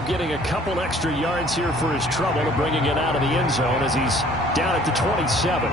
up getting a couple extra yards here for his trouble and bringing it out of the end zone as he's down at the 27.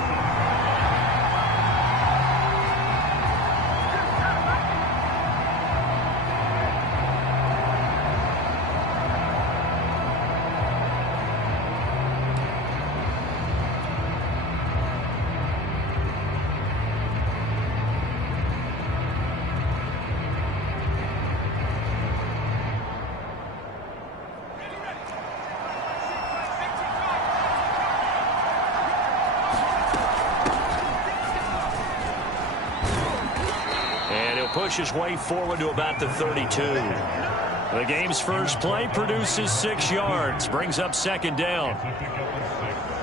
Push his way forward to about the 32. The game's first play produces 6 yards, brings up second down.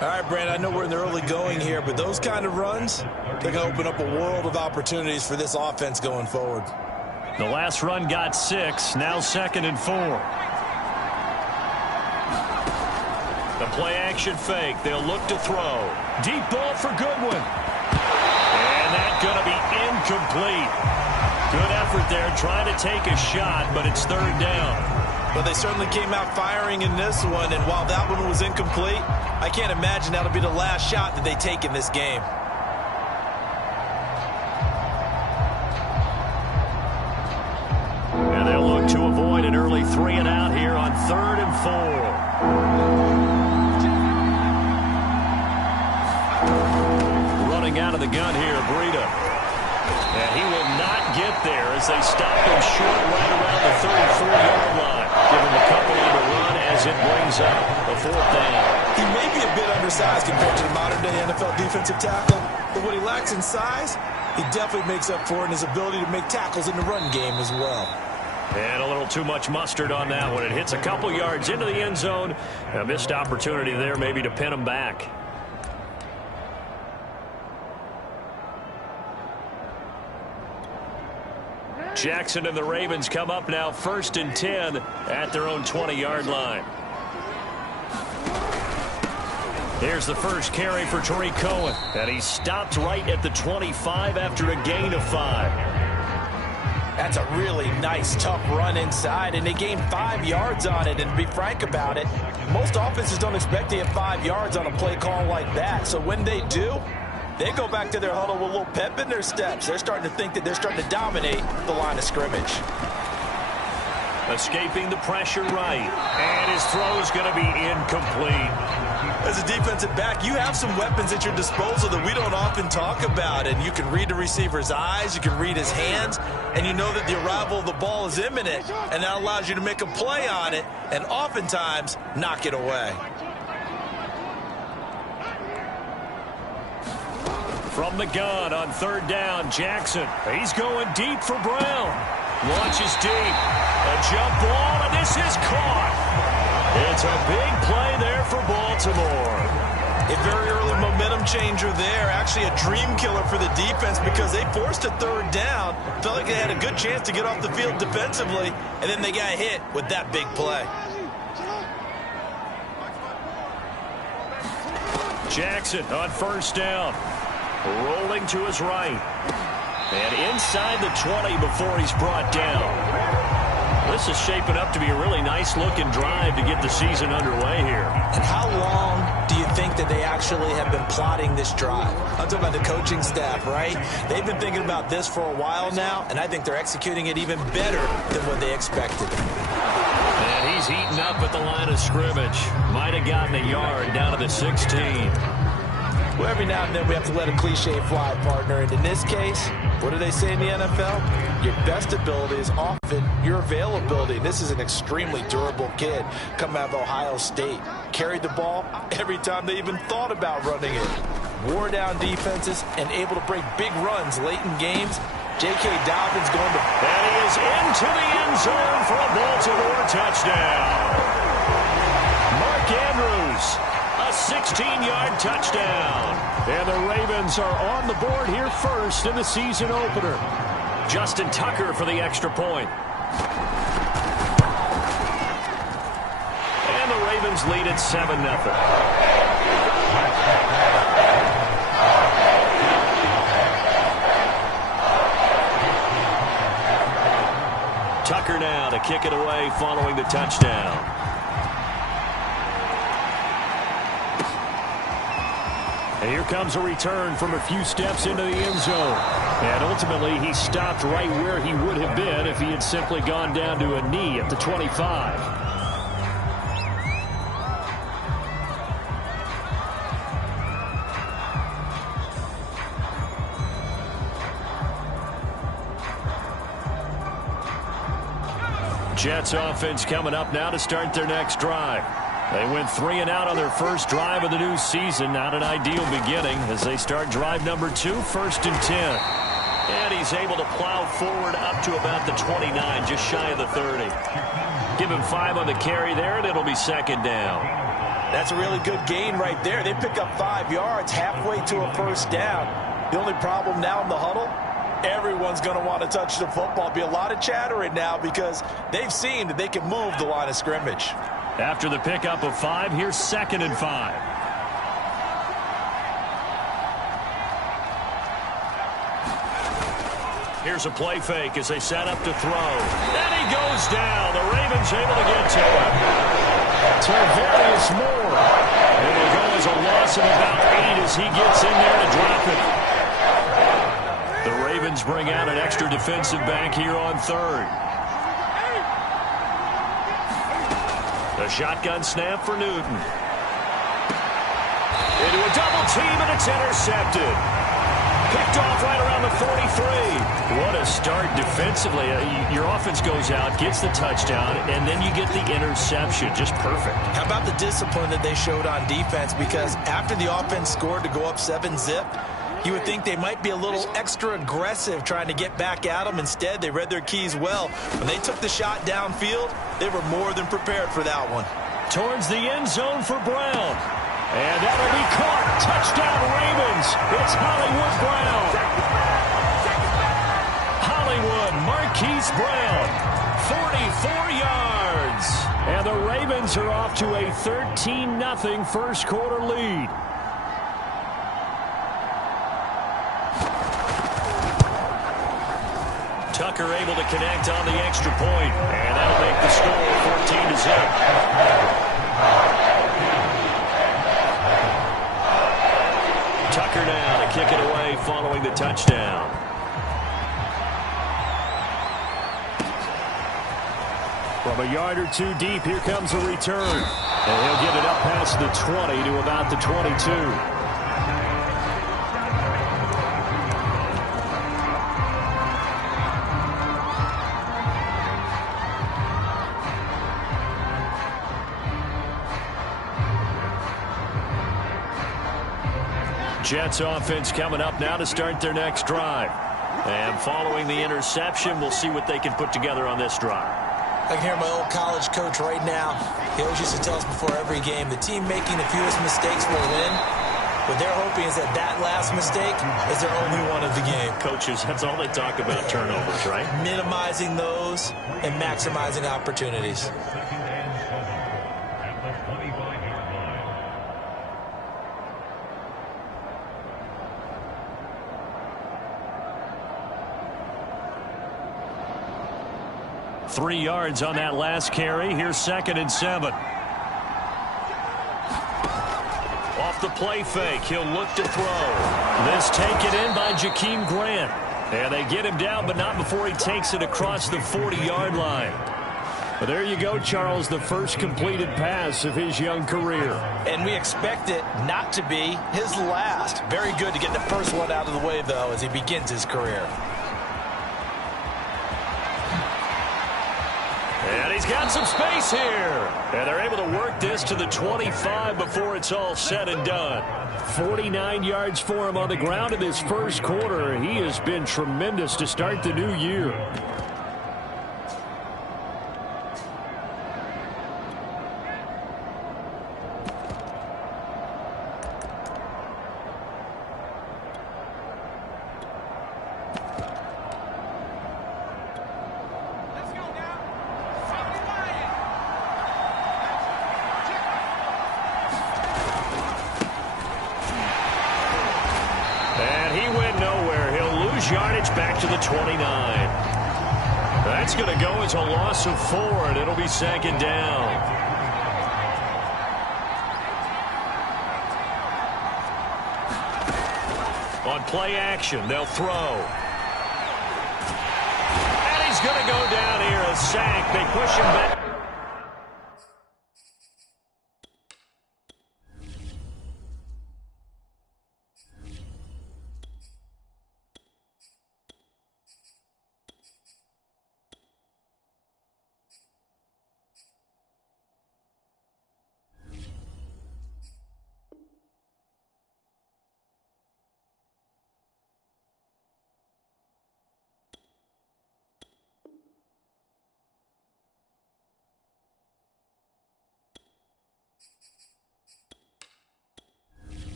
All right, Brandon, I know we're in the early going here, but those kind of runs, they're going to open up a world of opportunities for this offense going forward. The last run got 6, now 2nd and 4. The play action fake, they'll look to throw. Deep ball for Goodwin. And that's going to be incomplete. Good effort there, trying to take a shot, but it's 3rd down. But they certainly came out firing in this one, and while that one was incomplete, I can't imagine that'll be the last shot that they take in this game. And they'll look to avoid an early 3 and out here on 3rd and 4. Running out of the gun here, Breida. And he will not get there as they stop him short right around the 34-yard line. Give him a couple on the run as it brings up a 4th down. He may be a bit undersized compared to the modern-day NFL defensive tackle, but what he lacks in size, he definitely makes up for in his ability to make tackles in the run game as well. And a little too much mustard on that one. It hits a couple yards into the end zone. A missed opportunity there maybe to pin him back. Jackson and the Ravens come up now 1st and 10 at their own 20-yard line. Here's the first carry for Tariq Cohen. And he stopped right at the 25 after a gain of 5. That's a really nice, tough run inside, and they gained 5 yards on it. And to be frank about it, most offenses don't expect to get 5 yards on a play call like that. So when they do, they go back to their huddle with a little pep in their steps. They're starting to think that they're starting to dominate the line of scrimmage. Escaping the pressure right. And his throw's going to be incomplete. As a defensive back, you have some weapons at your disposal that we don't often talk about. And you can read the receiver's eyes, you can read his hands, and you know that the arrival of the ball is imminent. And that allows you to make a play on it and oftentimes knock it away. From the gun on 3rd down, Jackson. He's going deep for Brown. Launches deep. A jump ball, and this is caught. It's a big play there for Baltimore. A very early momentum changer there. Actually a dream killer for the defense because they forced a 3rd down. Felt like they had a good chance to get off the field defensively, and then they got hit with that big play. Jackson on 1st down. Rolling to his right. And inside the 20 before he's brought down. This is shaping up to be a really nice-looking drive to get the season underway here. And how long do you think that they actually have been plotting this drive? I'm talking about the coaching staff, right? They've been thinking about this for a while now, and I think they're executing it even better than what they expected. And he's heating up at the line of scrimmage. Might have gotten a yard down to the 16. Well, every now and then we have to let a cliche fly, partner. And in this case, what do they say in the NFL? Your best ability is often your availability. This is an extremely durable kid coming out of Ohio State. Carried the ball every time they even thought about running it. Wore down defenses and able to break big runs late in games. J.K. Dobbins going to... And he is into the end zone for a Baltimore touchdown. Mark Andrews. A 16-yard touchdown. And the Ravens are on the board here first in the season opener. Justin Tucker for the extra point. And the Ravens lead at 7-0. Tucker now to kick it away following the touchdown. And here comes a return from a few steps into the end zone. And ultimately, he stopped right where he would have been if he had simply gone down to a knee at the 25. Jets offense coming up now to start their next drive. They went 3 and out on their first drive of the new season. Not an ideal beginning as they start drive number 2, 1st and 10. And he's able to plow forward up to about the 29, just shy of the 30. Give him 5 on the carry there, and it'll be 2nd down. That's a really good gain right there. They pick up 5 yards halfway to a 1st down. The only problem now in the huddle, everyone's going to want to touch the football. Be a lot of chattering now because they've seen that they can move the line of scrimmage. After the pickup of 5, here's 2nd and 5. Here's a play fake as they set up to throw. And he goes down. The Ravens able to get to him. Tarvarius Moore. It will go as a loss of about 8 as he gets in there to drop it. The Ravens bring out an extra defensive back here on 3rd. The shotgun snap for Newton. Into a double team, and it's intercepted. Picked off right around the 43. What a start defensively. Your offense goes out, gets the touchdown, and then you get the interception. Just perfect. How about the discipline that they showed on defense? Because after the offense scored to go up 7-zip, you would think they might be a little extra aggressive trying to get back at them. Instead, they read their keys well. When they took the shot downfield, they were more than prepared for that one. Towards the end zone for Brown. And that'll be caught. Touchdown, Ravens. It's Hollywood Brown. Hollywood, Marquise Brown. 44 yards. And the Ravens are off to a 13-0 first quarter lead. Tucker able to connect on the extra point, and that'll make the score 14-0. Tucker now to kick it away following the touchdown. From a yard or 2 deep, here comes a return. And he'll get it up past the 20 to about the 22. Jets offense coming up now to start their next drive. And following the interception, we'll see what they can put together on this drive. I can hear my old college coach right now. He always used to tell us before every game, the team making the fewest mistakes will win. What they're hoping is that that last mistake is their only one of the game. Coaches, that's all they talk about, turnovers, right? Minimizing those and maximizing opportunities. Three yards on that last carry. Here's 2nd and 7. Off the play fake. He'll look to throw. This taken in by Jakeem Grant. And they get him down, but not before he takes it across the 40-yard line. But there you go, Charles, the first completed pass of his young career. And we expect it not to be his last. Very good to get the first one out of the way, though, as he begins his career. And he's got some space here. And they're able to work this to the 25 before it's all said and done. 49 yards for him on the ground in this first quarter. He has been tremendous to start the new year. Yardage back to the 29. That's going to go as a loss of 4, and it'll be 2nd down. On play action, they'll throw. And he's going to go down here, a sack. They push him back.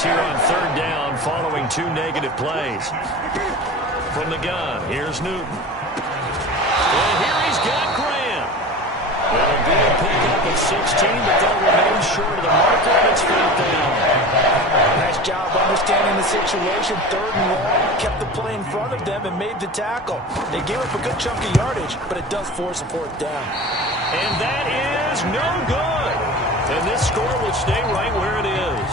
Here on third down following 2 negative plays. From the gun, here's Newton. And here he's got Graham. It'll be a pickup at 16, but they'll remain short of the marker, and it's 4th down. Nice job understanding the situation. 3rd and long, kept the play in front of them and made the tackle. They gave up a good chunk of yardage, but it does force a 4th down. And that is no good. And this score will stay right where it is.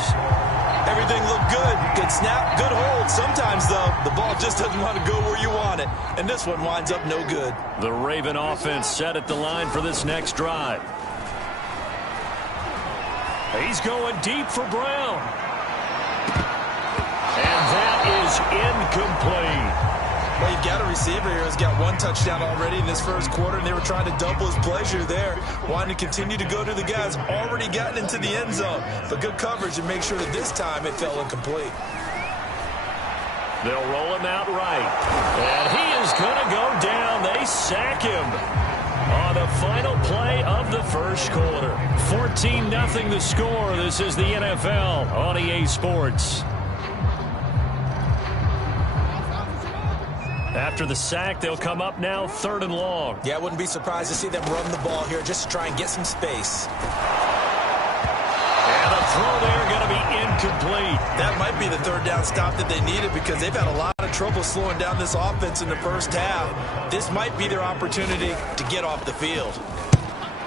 Everything looked good. Good snap, good hold. Sometimes, though, the ball just doesn't want to go where you want it. And this one winds up no good. The Raven offense set at the line for this next drive. He's going deep for Brown. And that is incomplete. Well, you've got a receiver here who's got 1 touchdown already in this first quarter, and they were trying to double his pleasure there, wanting to continue to go to the guys already gotten into the end zone. But good coverage and make sure that this time it fell incomplete. They'll roll him out right. And he is going to go down. They sack him on the final play of the first quarter. 14-0 the score. This is the NFL on EA Sports. After the sack, they'll come up now 3rd and long. Yeah, I wouldn't be surprised to see them run the ball here just to try and get some space. And a throw there going to be incomplete. That might be the 3rd down stop that they needed because they've had a lot of trouble slowing down this offense in the first half. This might be their opportunity to get off the field.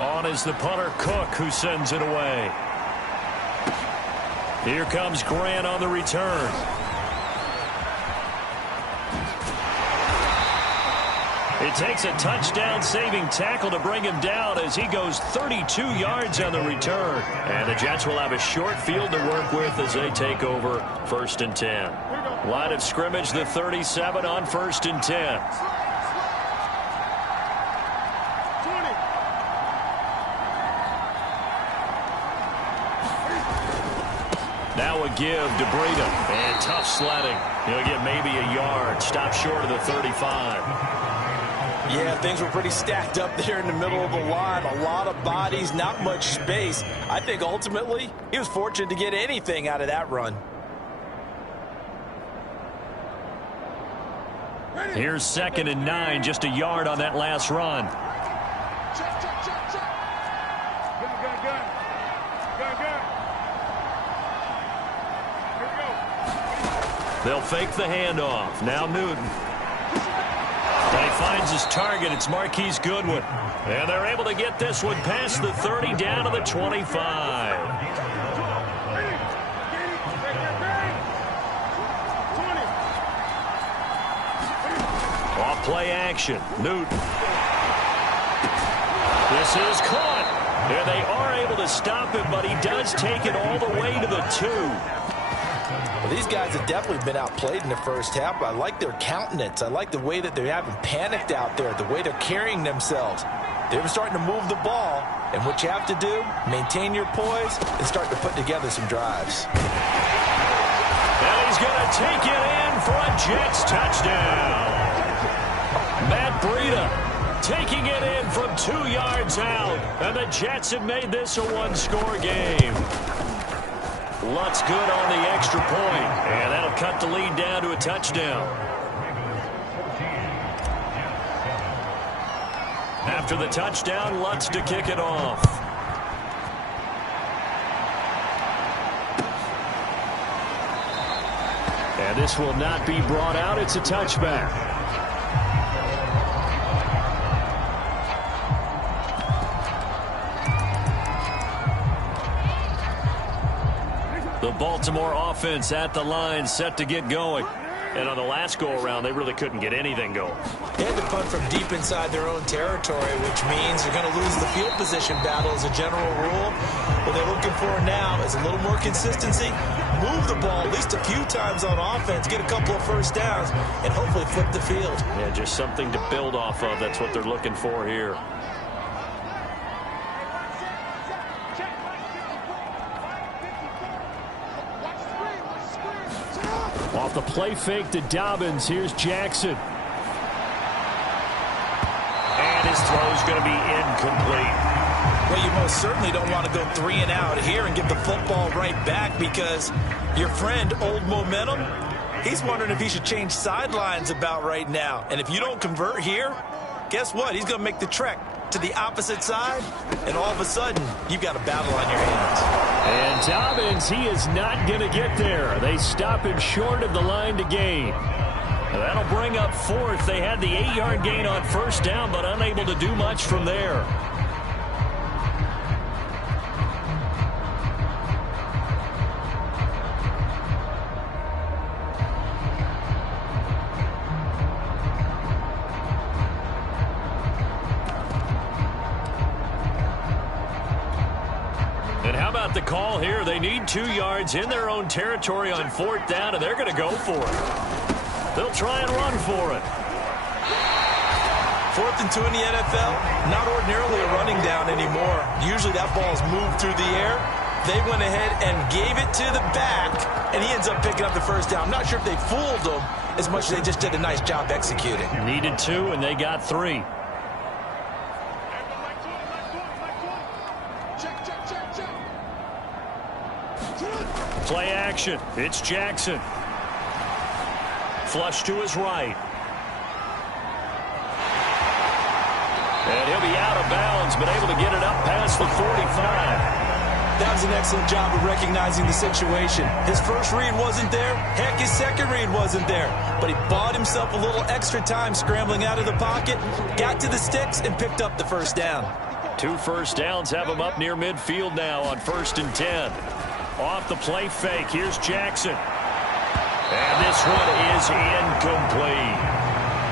On is the punter, Cook, who sends it away. Here comes Grant on the return. It takes a touchdown-saving tackle to bring him down as he goes 32 yards on the return. And the Jets will have a short field to work with as they take over 1st and 10. Line of scrimmage, the 37 on 1st and 10. Now a give to Breida. And tough sledding. He'll get maybe a yard. Stop short of the 35. Yeah, things were pretty stacked up there in the middle of the line. A lot of bodies, not much space. I think ultimately he was fortunate to get anything out of that run. Here's 2nd and 9, just a yard on that last run. They'll fake the handoff. Now Newton. And he finds his target. It's Marquise Goodwin. And they're able to get this one past the 30 down to the 25. Off play action. Newton. This is caught. And they are able to stop him, but he does take it all the way to the 2. Well, these guys have definitely been outplayed in the first half, but I like their countenance. I like the way that they haven't panicked out there, the way they're carrying themselves. They're starting to move the ball, and what you have to do, maintain your poise and start to put together some drives. And he's going to take it in for a Jets touchdown. Matt Breida taking it in from 2 yards out. And the Jets have made this a one-score game. Lutz good on the extra point. And that'll cut the lead down to a touchdown. After the touchdown, Lutz to kick it off. And this will not be brought out. It's a touchback. The Baltimore offense at the line, set to get going. And on the last go-around, they really couldn't get anything going. They had to punt from deep inside their own territory, which means they're going to lose the field position battle as a general rule. What they're looking for now is a little more consistency, move the ball at least a few times on offense, get a couple of first downs, and hopefully flip the field. Yeah, just something to build off of. That's what they're looking for here. Off the play fake to Dobbins. Here's Jackson. And his throw's going to be incomplete. Well, you most certainly don't want to go 3 and out here and give the football right back, because your friend, Old Momentum, he's wondering if he should change sidelines about right now. And if you don't convert here, guess what? He's going to make the trek to the opposite side, and all of a sudden, you've got a battle on your hands. And Dobbins, he is not going to get there. They stop him short of the line to gain. That'll bring up fourth. They had the 8-yard gain on first down, but unable to do much from there. And how about the call here? They need 2 yards in their own territory on fourth down, and they're going to go for it. They'll try and run for it. 4th and 2 in the NFL, not ordinarily a running down anymore. Usually that ball's moved through the air. They went ahead and gave it to the back, and he ends up picking up the first down. I'm not sure if they fooled him as much as they just did a nice job executing. Needed 2, and they got 3. Play action. It's Jackson. Flush to his right. And he'll be out of bounds, but able to get it up past the 45. That was an excellent job of recognizing the situation. His first read wasn't there. Heck, his second read wasn't there. But he bought himself a little extra time scrambling out of the pocket, got to the sticks, and picked up the first down. 2 first downs have him up near midfield now on 1st and 10. Off the play fake, here's Jackson. And this one is incomplete.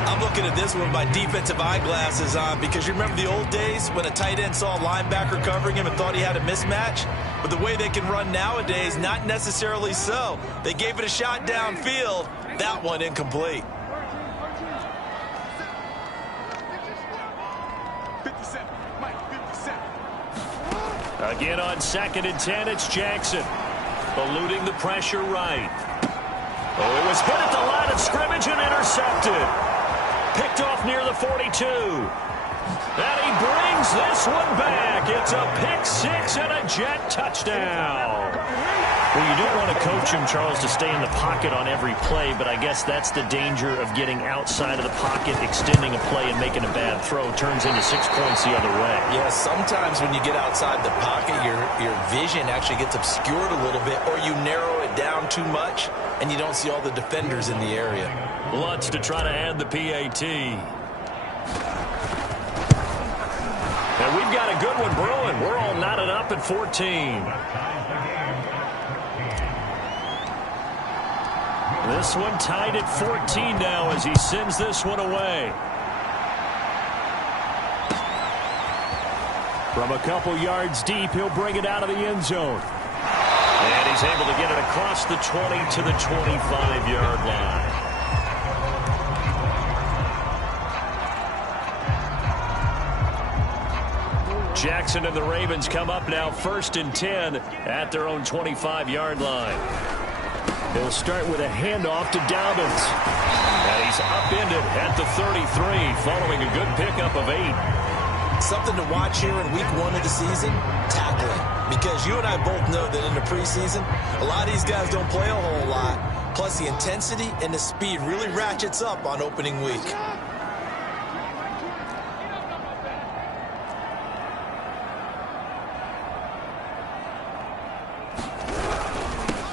I'm looking at this one with my defensive eyeglasses on, because you remember the old days when a tight end saw a linebacker covering him and thought he had a mismatch? But the way they can run nowadays, not necessarily so. They gave it a shot downfield. That one incomplete. Again on 2nd and 10, it's Jackson. Eluding the pressure right. Oh, it was hit at the line of scrimmage and intercepted. Picked off near the 42. And he brings this one back. It's a pick 6 and a Jet touchdown. Well, you don't want to coach him, Charles, to stay in the pocket on every play, but I guess that's the danger of getting outside of the pocket, extending a play, and making a bad throw. Turns into 6 points the other way. Yeah, sometimes when you get outside the pocket, your vision actually gets obscured a little bit, or you narrow it down too much, and you don't see all the defenders in the area. Lutz to try to add the PAT. And we've got a good one brewing. We're all knotted up at 14. This one tied at 14 now as he sends this one away. From a couple yards deep, he'll bring it out of the end zone. And he's able to get it across the 20 to the 25-yard line. Jackson and the Ravens come up now 1st and 10 at their own 25-yard line. He'll start with a handoff to Dobbins. And he's upended at the 33 following a good pickup of 8. Something to watch here in week 1 of the season, tackling. Because you and I both know that in the preseason, a lot of these guys don't play a whole lot. Plus, the intensity and the speed really ratchets up on opening week.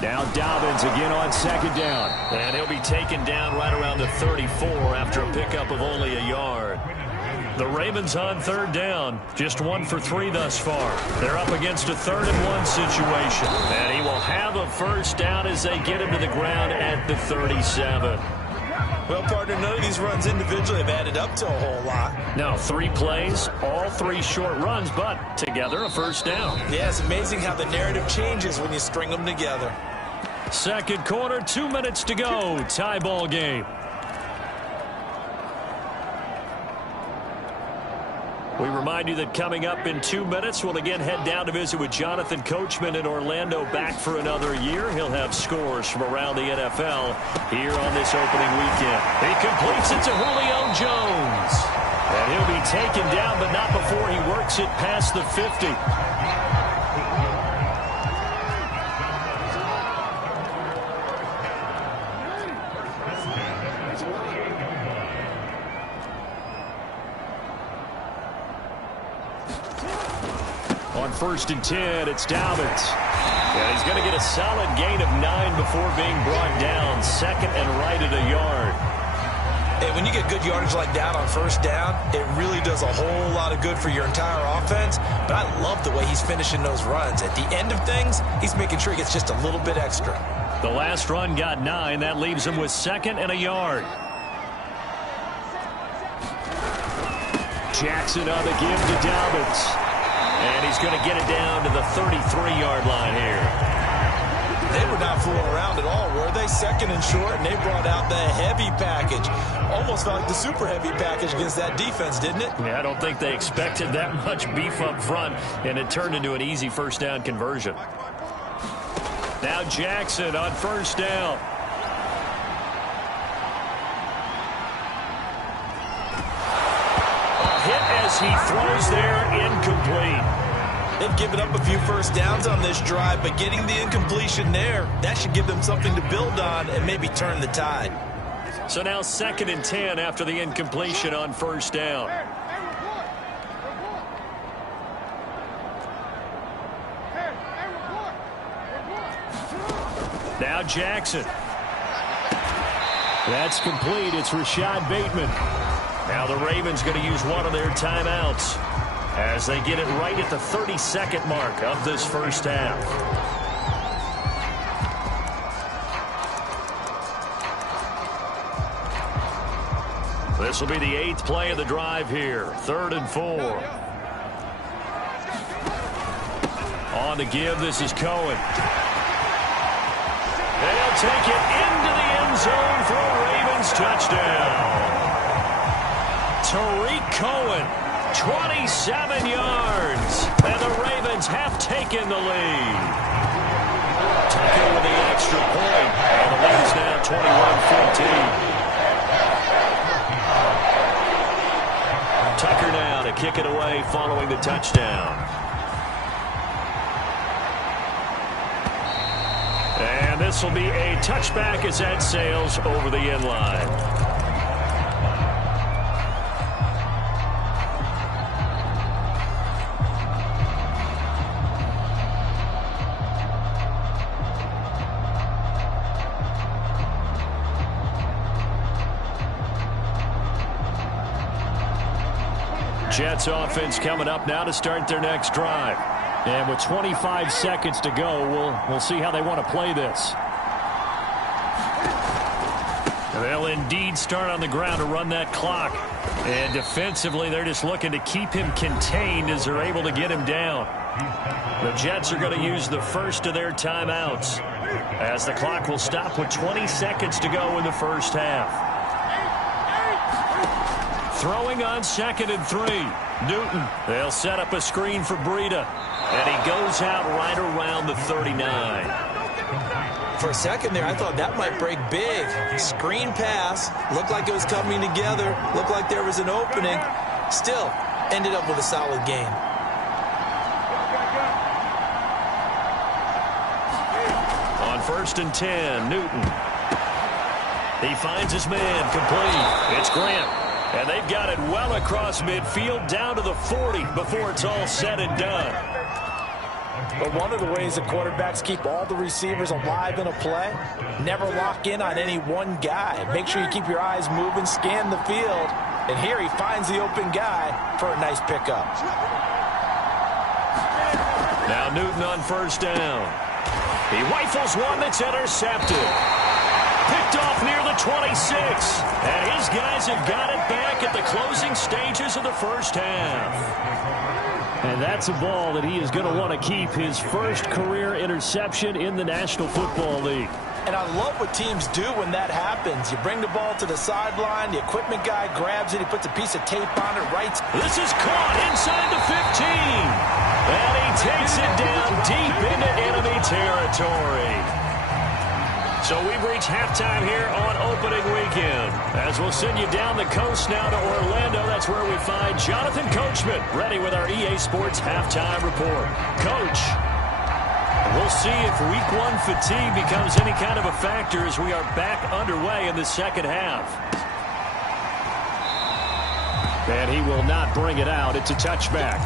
Now Dobbins again on 2nd down. And he'll be taken down right around the 34 after a pickup of only a yard. The Ravens on 3rd down. Just 1 for 3 thus far. They're up against a 3rd and 1 situation. And he will have a 1st down as they get him to the ground at the 37. Well, partner, none of these runs individually have added up to a whole lot. Now 3 plays, all 3 short runs, but together a 1st down. Yeah, it's amazing how the narrative changes when you string them together. 2nd quarter, 2 minutes to go. Tie ball game. We remind you that coming up in 2 minutes, we'll again head down to visit with Jonathan Coachman in Orlando, back for another year. He'll have scores from around the NFL here on this opening weekend. He completes it to Julio Jones. And he'll be taken down, but not before he works it past the 50. On 1st and 10, it's Dobbins. And he's going to get a solid gain of 9 before being brought down. 2nd and right at a yard. And when you get good yardage like that on 1st down, it really does a whole lot of good for your entire offense. But I love the way he's finishing those runs. At the end of things, he's making sure he gets just a little bit extra. The last run got 9. That leaves him with 2nd and a yard. Jackson on the give to Dobbins. And he's going to get it down to the 33-yard line here. They were not fooling around at all, were they? 2nd and short, and they brought out the heavy package. Almost felt like the super heavy package against that defense, didn't it? Yeah, I don't think they expected that much beef up front, and it turned into an easy 1st down conversion. Now Jackson on 1st down. As he throws there, incomplete. They've given up a few 1st downs on this drive, but getting the incompletion there, that should give them something to build on and maybe turn the tide. So now 2nd and 10 after the incompletion on 1st down. Now Jackson. That's complete. It's Rashad Bateman. Now the Ravens going to use one of their timeouts as they get it right at the 32nd mark of this 1st half. This will be the 8th play of the drive here. 3rd and 4. On the give, this is Cohen. And he'll take it into the end zone for a Ravens touchdown. Tariq Cohen, 27 yards, and the Ravens have taken the lead. Tucker with the extra point, and the lead is now 21-14. Tucker now to kick it away following the touchdown. And this will be a touchback as that sails over the end line. Jets offense coming up now to start their next drive. And with 25 seconds to go, we'll see how they want to play this. They'll indeed start on the ground to run that clock. And defensively, they're just looking to keep him contained as they're able to get him down. The Jets are going to use the first of their timeouts as the clock will stop with 20 seconds to go in the 1st half. Throwing on 2nd and 3. Newton. They'll set up a screen for Breida. And he goes out right around the 39. For a second there, I thought that might break big. Screen pass. Looked like it was coming together. Looked like there was an opening. Still, ended up with a solid gain. On 1st and 10, Newton. He finds his man, complete. It's Grant. And they've got it well across midfield, down to the 40 before it's all said and done. But one of the ways that quarterbacks keep all the receivers alive in a play, never lock in on any one guy. Make sure you keep your eyes moving, scan the field. And here he finds the open guy for a nice pickup. Now Newton on 1st down. He rifles one that's intercepted. Picked off near the 26. And his guys have got it back at the closing stages of the first half. And that's a ball that he is going to want to keep, his first career interception in the National Football League. And I love what teams do when that happens. You bring the ball to the sideline, the equipment guy grabs it, he puts a piece of tape on it, writes. This is caught inside the 15. And he takes it down deep into enemy territory. So we've reached halftime here on opening weekend. As we'll send you down the coast now to Orlando. That's where we find Jonathan Coachman ready with our EA Sports halftime report. Coach, we'll see if week 1 fatigue becomes any kind of a factor as we are back underway in the second half. And he will not bring it out. It's a touchback.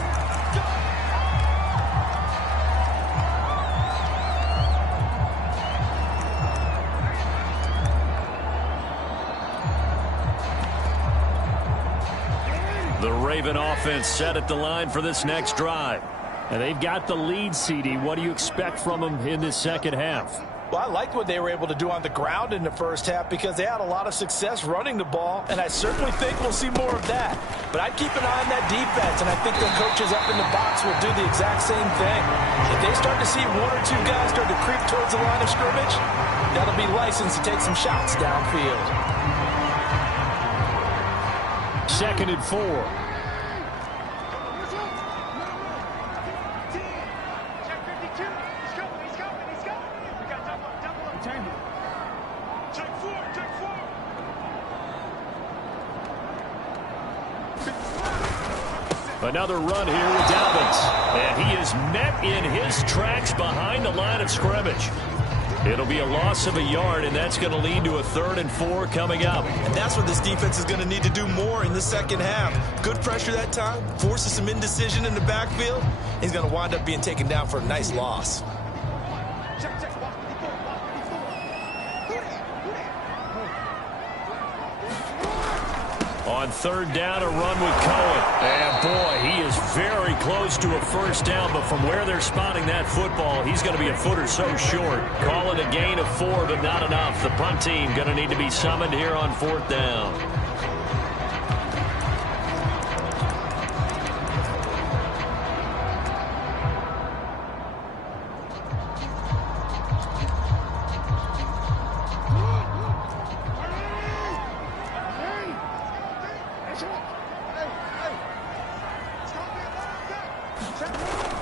The Raven offense set at the line for this next drive. And they've got the lead, CD. What do you expect from them in this second half? Well, I liked what they were able to do on the ground in the first half because they had a lot of success running the ball, and I certainly think we'll see more of that. But I'd keep an eye on that defense, and I think their coaches up in the box will do the exact same thing. If they start to see 1 or 2 guys start to creep towards the line of scrimmage, that'll be licensed to take some shots downfield. 2nd and 4. Another run here with Dobbins. And he is met in his tracks behind the line of scrimmage. It'll be a loss of a yard, and that's going to lead to a 3rd and 4 coming up. And that's what this defense is going to need to do more in the second half. Good pressure that time, forces some indecision in the backfield. He's going to wind up being taken down for a nice loss. On 3rd down, a run with Cohen. And boy, he is very close to a first down, but from where they're spotting that football, he's going to be a foot or so short. Call it a gain of 4, but not enough. The punt team going to need to be summoned here on 4th down.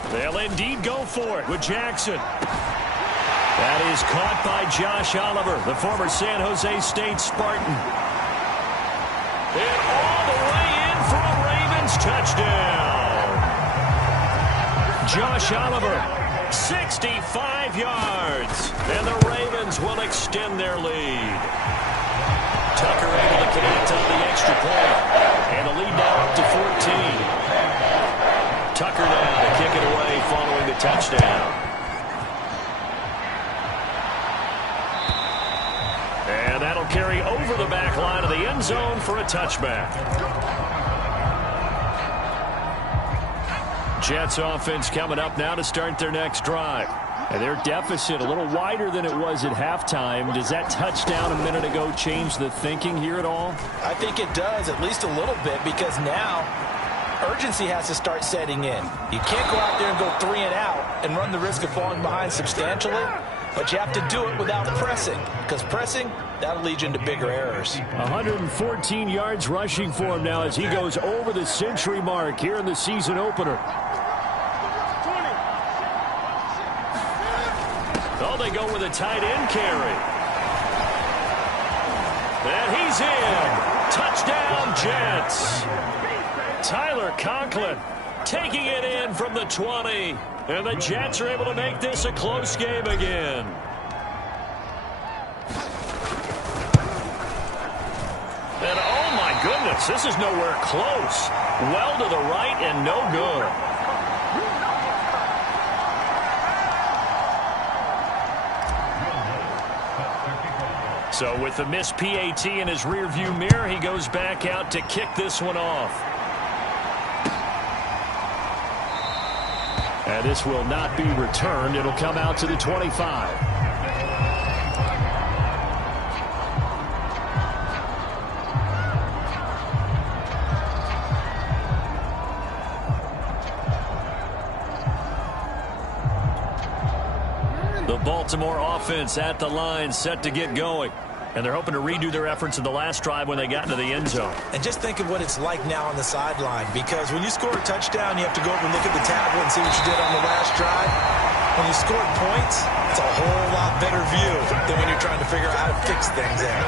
They'll indeed go for it with Jackson. That is caught by Josh Oliver, the former San Jose State Spartan. And all the way in for a Ravens touchdown. Josh Oliver, 65 yards. And the Ravens will extend their lead. Tucker able to connect on the extra point. And the lead now up to 14. Tucker now to kick it away following the touchdown. And that'll carry over the back line of the end zone for a touchback. Jets offense coming up now to start their next drive. And their deficit a little wider than it was at halftime. Does that touchdown a minute ago change the thinking here at all? I think it does, at least a little bit, because now urgency has to start setting in. You can't go out there and go 3 and out and run the risk of falling behind substantially, but you have to do it without pressing, because pressing, that'll lead you into bigger errors. 114 yards rushing for him now as he goes over the century mark here in the season opener. Oh, they they go with a tight end carry. And he's in. Touchdown, Jets. Tyler Conklin taking it in from the 20. And the Jets are able to make this a close game again. And oh my goodness, this is nowhere close. Well to the right and no good. So with the missed PAT in his rearview mirror, he goes back out to kick this one off. And this will not be returned. It'll come out to the 25. The Baltimore offense at the line, set to get going. And they're hoping to redo their efforts in the last drive when they got into the end zone. And just think of what it's like now on the sideline, because when you score a touchdown, you have to go over and look at the tablet and see what you did on the last drive. When you scored points, it's a whole lot better view than when you're trying to figure out how to fix things there.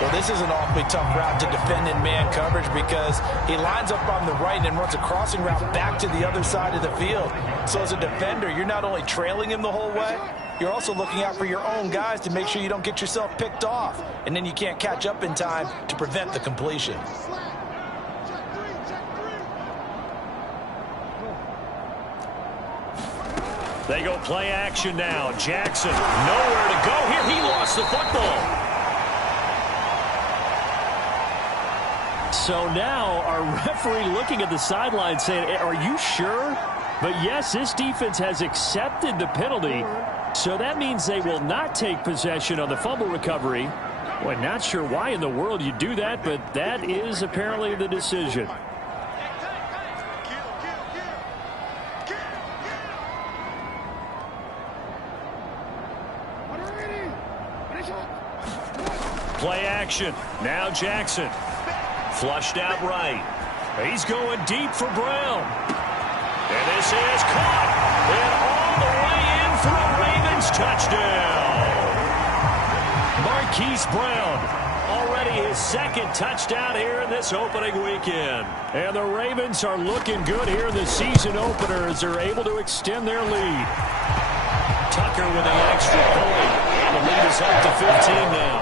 Well, this is an awfully tough route to defend in man coverage because he lines up on the right and then runs a crossing route back to the other side of the field. So as a defender, you're not only trailing him the whole way, you're also looking out for your own guys to make sure you don't get yourself picked off. And then you can't catch up in time to prevent the completion. They go play action now. Jackson, nowhere to go here. He lost the football. So now our referee looking at the sideline saying, are you sure? But yes, this defense has accepted the penalty. So that means they will not take possession on the fumble recovery. Well, not sure why in the world you do that, but that is apparently the decision. Play action. Now Jackson. Flushed out right. He's going deep for Brown. And this is caught. And all the way in for a Ravens touchdown. Marquise Brown, already his second touchdown here in this opening weekend. And the Ravens are looking good here in the season opener as they're able to extend their lead. Tucker with an extra point. And the lead is up to 15 now.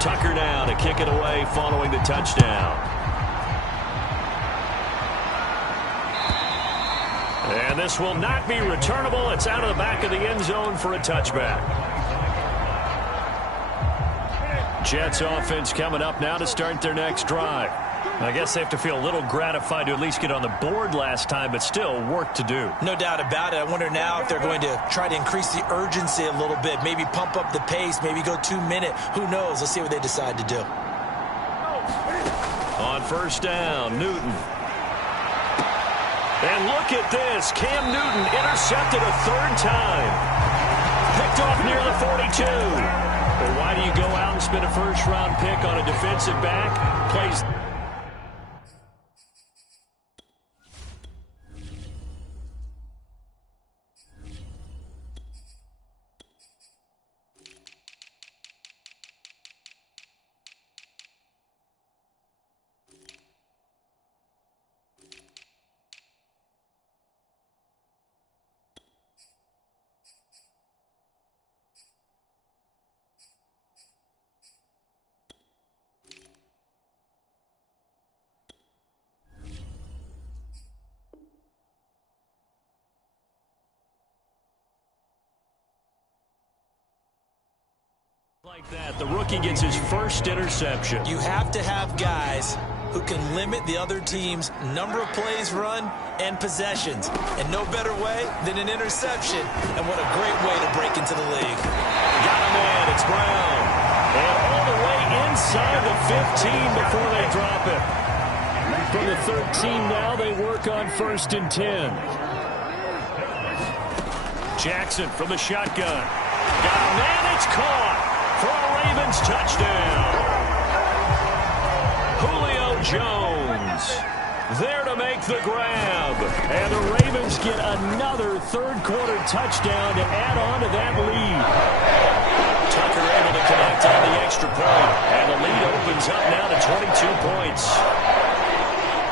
Tucker now to kick it away following the touchdown. And this will not be returnable. It's out of the back of the end zone for a touchback. Jets offense coming up now to start their next drive. I guess they have to feel a little gratified to at least get on the board last time, but still work to do. No doubt about it. I wonder now if they're going to try to increase the urgency a little bit, maybe pump up the pace, maybe go 2 minute. Who knows? Let's see what they decide to do. On first down, Newton. And look at this. Cam Newton intercepted a third time. Picked off near the 42. But why do you go out and spend a first-round pick on a defensive back? Plays... like that, the rookie gets his first interception. You have to have guys who can limit the other team's number of plays run and possessions. And no better way than an interception. And what a great way to break into the league. Got him in. It's Brown. And all the way inside the 15 before they drop it. From the 13 now, they work on 1st and 10. Jackson from the shotgun. Got a man, it's caught for a Ravens touchdown. Julio Jones there to make the grab. And the Ravens get another third-quarter touchdown to add on to that lead. Tucker able to connect on the extra point. And the lead opens up now to 22 points.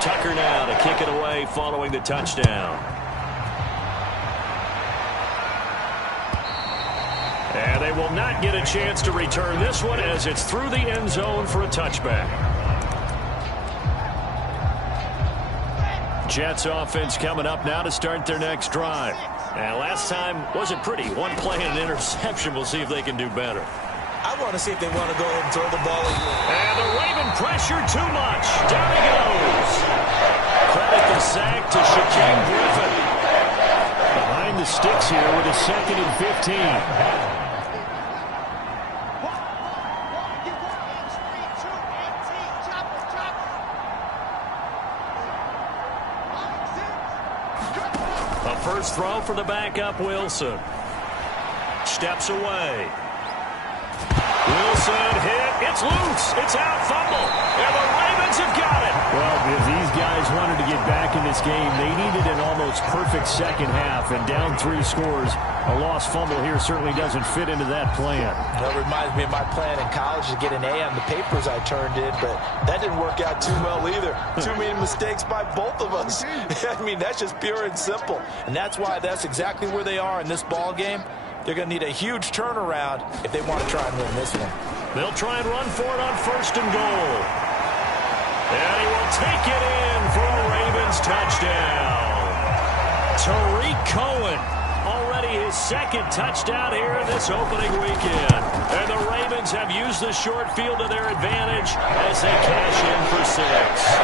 Tucker now to kick it away following the touchdown. And they will not get a chance to return this one as it's through the end zone for a touchback. Jets offense coming up now to start their next drive. And last time wasn't pretty. One play and an interception. We'll see if they can do better. I want to see if they want to go ahead and throw the ball again. And the Raven pressure too much. Down he goes. Credit the sack to Shaquem Griffin. Behind the sticks here with a 2nd and 15. First throw for the backup, Wilson. Steps away. Wilson hit. It's loose. It's out. Fumble. And the Ravens have got it. Well, if these guys wanted to get back in this game, they needed an almost perfect second half. And down 3 scores, a lost fumble here certainly doesn't fit into that plan. That reminds me of my plan in college to get an A on the papers I turned in, but that didn't work out too well either. Too many mistakes by both of us. I mean, that's just pure and simple. And that's why that's exactly where they are in this ball game. They're going to need a huge turnaround if they want to try and win this one. They'll try and run for it on 1st and goal. And he will take it in for a Ravens touchdown. Tariq Cohen, already his 2nd touchdown here in this opening weekend. And the Ravens have used the short field to their advantage as they cash in for 6.